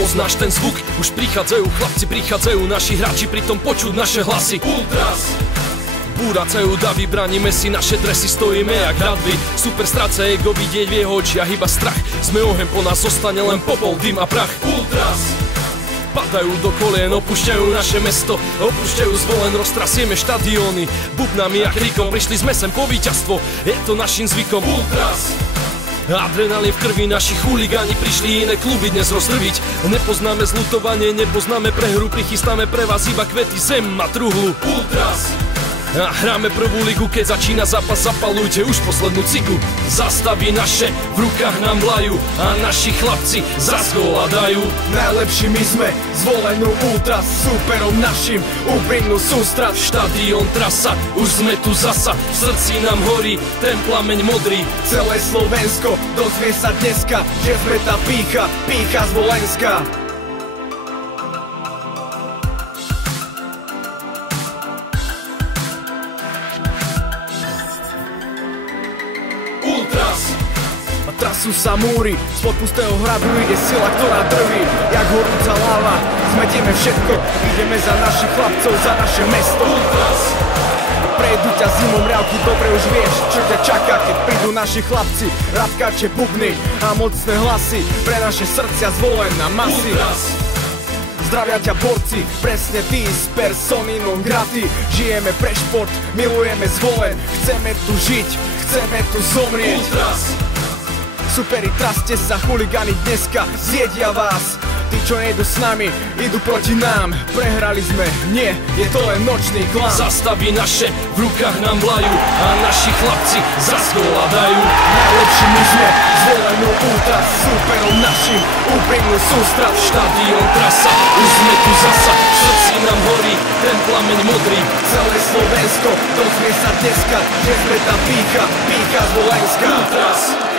Poznáš ten zvuk? Už prichádzajú chlapci, prichádzajú naši hráči, pritom počuť naše hlasy. Ultras! Búracajú davy, bránime si naše dresy, stojíme jak hradby. Super stráca ego, vidieť v jeho očiach iba strach. Sme oheň, po nás zostane len popol, dym a prach. Ultras! Padajú do kolien, opúšťajú naše mesto, opúšťajú Zvolen, roztrasieme štadióny. Bubnami a krikom prišli sme sem po víťazstvo, je to našim zvykom. Ultras! Adrenalín v krvi, naši chuligáni prišli iné kluby dnes roztrviť. Nepoznáme zlutovanie, nepoznáme prehru, prichystáme pre vás iba kvety, zem a truhlu. Ultras! A hráme prvú ligu, keď začína zápas, zapalujte už poslednú cigu. Zastavy naše v rukách nám vlajú a naši chlapci zas góla dajú. Najlepší my sme, Zvolenú Ultras, súperom našim úprimnú sústrať. Štadión, trasa, už sme tu zasa, v srdci nám horí ten plameň modrý. Celé Slovensko dozvie sa dneska, že sme tá pýcha, pýcha zvolenská. Ultras! A trasú sa múry, spod pustého hradu ide sila, ktorá drví. Jak horúca láva, zmetieme všetko, ideme za našich chlapcov, za naše mesto. Ultras! Prejdú ťa zimom riavky, dobre už vieš, čo ťa čaká, keď prídu naši chlapci. Rapkače, bubny a mocné hlasy, pre naše srdcia Zvolen na masy. Ultras! Zdravia ťa borci, presne ty z persony non grati. Žijeme pre šport, milujeme Zvolen, chceme tu žiť, chceme tu zomrieť. Ultras! Superi, traste sa, chuligáni dneska zjedia vás. Tí, čo nejdu s nami, idú proti nám. Prehrali sme, nie, je to len nočný klam. Zastavy naše v rukách nám vlajú a naši chlapci zas góla dajú. Najlepší my sme, Zvolenú Ultras, súperom našim úprimnú sústrať. Štadión, trasa, už sme tu zasa, v srdci nám horí ten plameň modrý. Celé Slovensko dozvie sa dneska, že sme tá pýcha, pýcha zvolenská. Ultras!